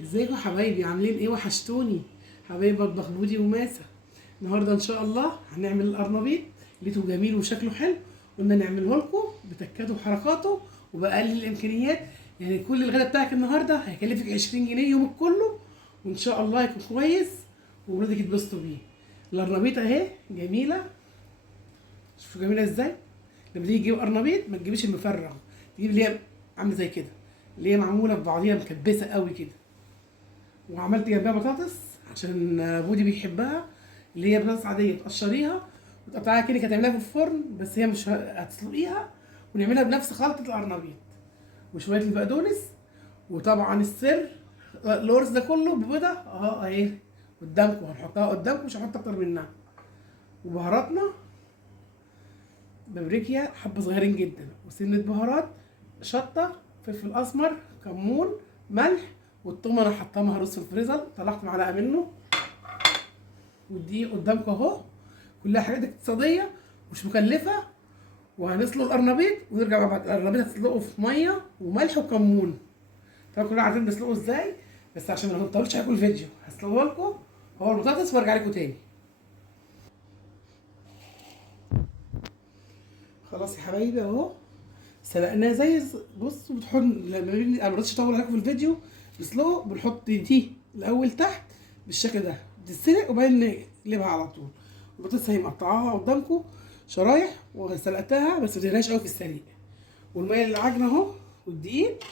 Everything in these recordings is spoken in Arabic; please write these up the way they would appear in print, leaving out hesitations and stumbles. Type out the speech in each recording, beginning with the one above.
ازيكم يا حبايبي؟ عاملين ايه؟ وحشتوني حبايب مطبخ بودي وماسة. النهارده ان شاء الله هنعمل القرنبيط. لقيته جميل وشكله حلو، قلنا نعمله لكم بتكاته وحركاته وبأقل الامكانيات. يعني كل الغدا بتاعك النهارده هيكلفك 20 جنيه يومك كله، وان شاء الله هيكون كويس وولادك يتبسطوا بيه. القرنبيط اهي جميله، شوفوا جميله ازاي. لما تيجي تجيب قرنبيط ما تجيبش المفرغ، تجيب اللي هي عامله زي كده، اللي هي معموله ببعضيها مكبسه قوي كده. وعملت جنبها بطاطس عشان بودي بيحبها، اللي هي بطاطس عاديه تقشريها وتقطعيها كده هتعمليها في الفرن، بس هي مش هتسلقيها، ونعملها بنفس خلطه القرنبيط. وشويه البقدونس، وطبعا السر القرص ده كله ببيضه اهي قدامكم، هنحطها قدامكم، مش هنحط اكتر منها. وبهاراتنا بابريكيا حبه صغيرين جدا، وسنه بهارات، شطه، فلفل اسمر، كمون، ملح. والثوم انا حطاه مهروس في الفريزر، طلعت معلقه منه. ودي قدامكم اهو، كلها حاجات اقتصاديه مش مكلفه. وهنسلق القرنبيط ونرجع مع بعض. القرنبيط هتسلقه في ميه وملح وكمون، طبعا كلنا عارفين بنسلقه ازاي، بس عشان ما نطولش عليكم الفيديو هسلقه لكم هو البطاطس وارجع لكم تاني. خلاص يا حبايبي اهو سلقناه زي بص بتحط، انا ما رضيتش اطول عليكم في الفيديو. نسلقه بنحط دي الاول تحت بالشكل ده، تتسلق وبعدين نقلبها على طول. البطاطس اهي مقطعاها قدامكم شرايح وسلقتها، بس ما تغلاش قوي في السليق. والميه اللي العجن اهو، والدقيق،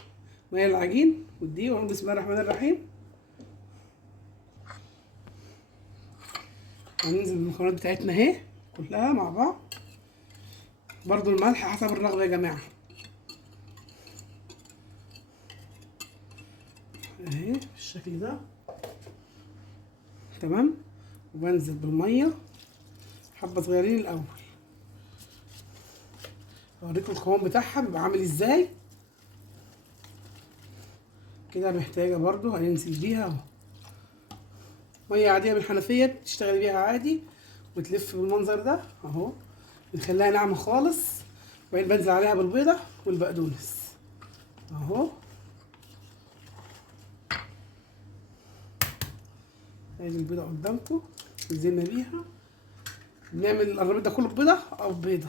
ميه العجين والدقيق. ونقول بسم الله الرحمن الرحيم. هننزل بالمكونات بتاعتنا اهي كلها مع بعض. برضو الملح حسب الرغبه يا جماعه اهي بالشكل ده، تمام. وبنزل بالميه حبه صغيرين الاول، اوريكم القوام بتاعها بيبقى عامل ازاي. كده محتاجه برضو هننزل بيها اهو، ميه عاديه من الحنفيه تشتغلي بيها عادي، وتلف بالمنظر ده اهو. بنخليها ناعمه خالص، وبعدين بنزل عليها بالبيضه والبقدونس اهو. ادي البيضه قدامكم نزلنا بيها. بنعمل القرنبيط ده كله ببيضه او بيضه.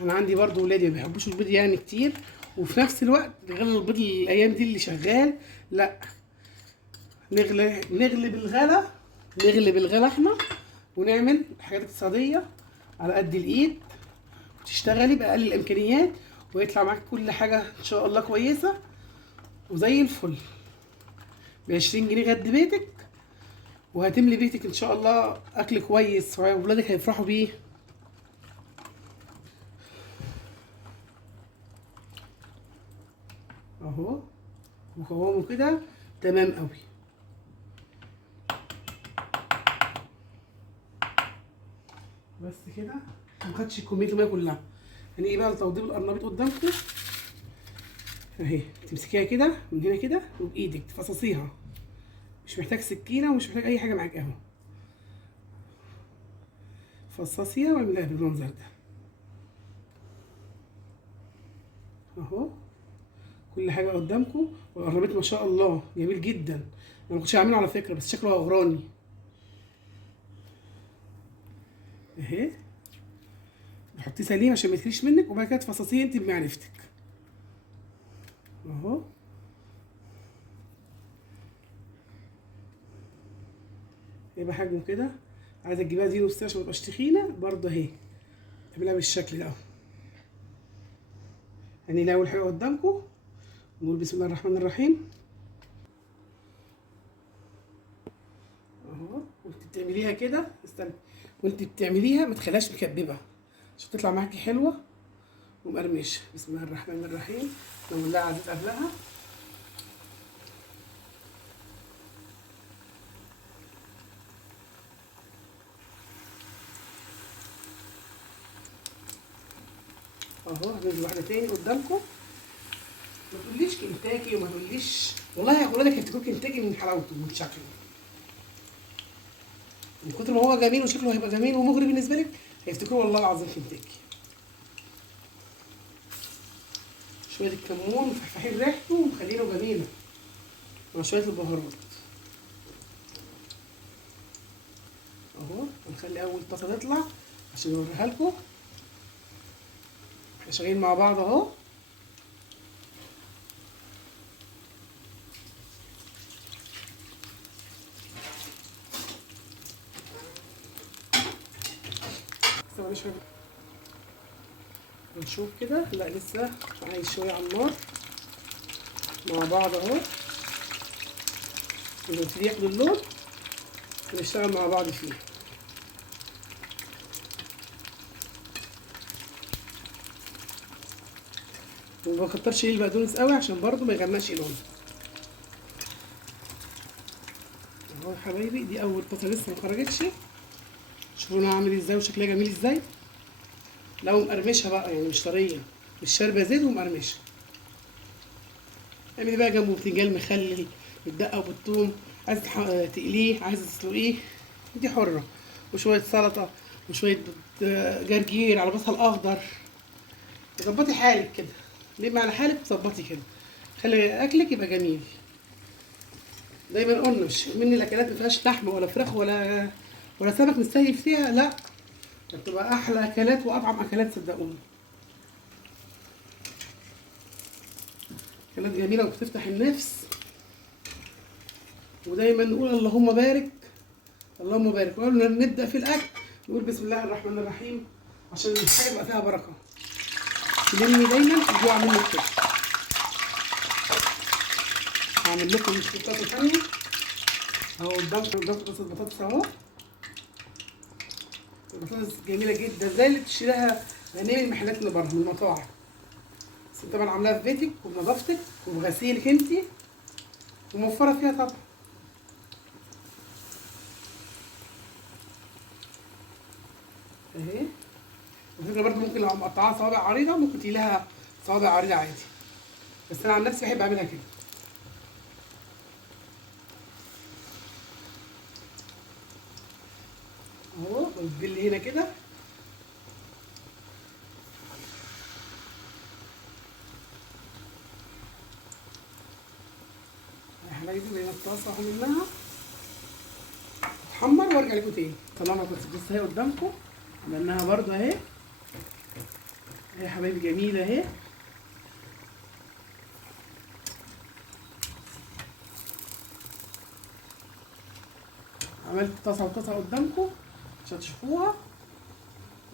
انا عندي برضو ولادي ما بيحبوش البيض يعني كتير، وفي نفس الوقت غير البيض الايام دي اللي شغال، لا نغلي بالغلا احنا، ونعمل حاجات اقتصاديه على قد الايد، وتشتغلي باقل الامكانيات، ويطلع معاك كل حاجه ان شاء الله كويسه وزي الفل. ب20 جنيه غد بيتك، وهتملي بيتك ان شاء الله اكل كويس واولادك هيفرحوا بيه. اهو وقوامه كده تمام قوي. بس كده ما خدش كميه الميه كلها. هنيجي بقى لتوضيب القرنبيط قدامكم اهي. تمسكيها كده من هنا كده وبايدك تفصصيها، مش محتاج سكينه ومش محتاج اي حاجه معاك اهو. فصصيها واعمليها بالمنظر ده اهو. كل حاجه قدامكم. والقرنبيط ما شاء الله جميل جدا، انا ما كنتش هعمله على فكره بس شكله اغراني اهي. تحطيه سليم عشان ما يتهريش منك، وبعد كده تفصصيه انت بمعرفتك اهو. يبقى حجمه كده. عايزه تجيبها دي نص عشان ما تبقاش تخينه برضه اهي، تعملها بالشكل ده اهو. يعني اول حاجه قدامكم نقول بسم الله الرحمن الرحيم اهو. وانت بتعمليها كده استنى، وانت بتعمليها ما تخليهاش مكببه عشان تطلع معاكي حلوه ومقرمشه. بسم الله الرحمن الرحيم. نقول لها عزيز قبلها اهو. هننزل واحده تاني قدامكم. ما تقوليش كنتاكي وما تقوليش، والله يا اولادك هيفتكروا كنتاكي من حلاوته ومن شكله، من كتر ما هو جميل وشكله هيبقى جميل ومغري بالنسبه لك، هيفتكروه والله العظيم كنتاكي. شويه الكمون مفحفحين ريحته ومخلينه جميله مع شويه البهارات اهو. هنخلي اول طاسه تطلع عشان اوريها لكم. احنا شغالين مع بعض اهو. نشوف كده. لا لسه عايز شويه على النار مع بعض اهو. ونبتدي ياخد اللون ونشتغل مع بعض فيه. وما بكترش البقدونس قوي عشان برضو ما يغمقش لونه اهو يا حبايبي. دي اول طاسه لسه ما خرجتش. شوفوا لونها عامل ازاي وشكلها جميل ازاي. لو مقرمشه بقى يعني مش طريه، مش شاربه زيت ومقرمشه. اعملي بقى جنبه بتنجان مخلل بالدقه وبالثوم. عايزه تقليه، عايزه تسلقيه، دي حره. وشويه سلطه وشويه جرجير على بصل اخضر. ظبطي حالك كده، ليه على حالك تظبطي كده، خلي اكلك يبقى جميل. دايما قلنا مش من الاكلات ما فيهاش لحم ولا فراخ ولا سمك مستهيف فيها، لا بتبقى احلى اكلات واطعم اكلات صدقوني. اكلات جميله وبتفتح النفس. ودايما نقول اللهم بارك اللهم بارك. وقبل ما نبدا في الاكل نقول بسم الله الرحمن الرحيم عشان الحاجه يبقى فيها بركه. تلمي دايما الجوع منك كده. هعمل لكم بطاطس ثانيه اهو قدامكم طاسه بطاطس اهو. البطاطس جميله جدا زي اللي بتشتريها من المحلات اللي بره من المطاعم، بس طبعا عاملاها في بيتك وبنظافتك وبغسيلك انتي وموفره فيها طبعا. اهي. الفكره برضه ممكن لو مقطعاها صوابع عريضه ممكن تقليها صوابع عريضه عادي، بس انا عن نفسي بحب اعملها كده. اهو بتبل هنا كده. يا حبايبي بين الطاسه اهو منها تتحمر وارجع لكم تاني. طالما كنت بص اهي قدامكم عملناها برضه اهي. اهي يا حبايبي جميله اهي. عملت طاسه وطاسه قدامكم عشان تشوفوها.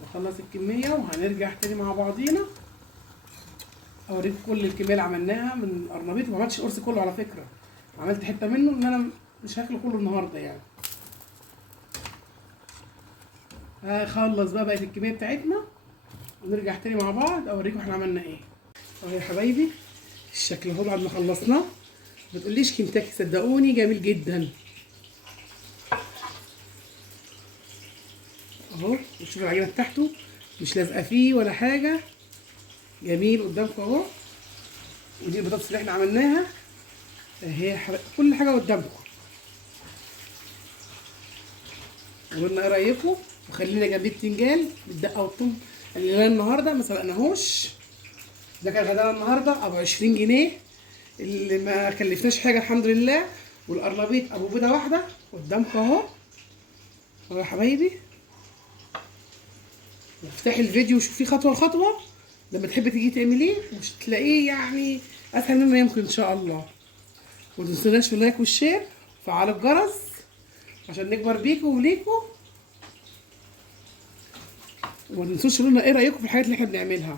نخلص الكميه وهنرجع تاني مع بعضينا اوريكم كل الكميه اللي عملناها من القرنبيط. وما عملتش القرص كله على فكره، عملت حته منه ان انا مش هاكله كله النهارده يعني. هخلص بقى بقت الكميه بتاعتنا ونرجع تاني مع بعض اوريكم احنا عملنا ايه. اهو يا حبايبي الشكل اهو بعد ما خلصناه. ما تقوليش كنتاكي صدقوني جميل جدا اهو. وشوفوا العجينه بتاعته مش لازقه فيه ولا حاجه، جميل قدامكم اهو. ودي البطاطس اللي احنا عملناها اهي كل حاجه قدامكم. قولوا ايه رايكم وخلينا جنبيه بتنجان بالدقه والثوم اللي لنا النهارده ما سلقناهوش. ده كان غدانا النهارده ابو 20 جنيه اللي ما كلفناش حاجه الحمد لله. والقرنبيط ابو بيضه واحده قدامكم اهو. اهو يا حبايبي. وافتحي الفيديو وشوفيه خطوه لخطوه لما تحبي تيجي تعمليه مش تلاقيه يعني اسهل مما يمكن ان شاء الله. وما تنسوناش في اللايك والشير وفعلوا الجرس عشان نكبر بيكم وليكم. وما تنسوش تقولوا لنا ايه رايكم في الحاجات اللي احنا بنعملها.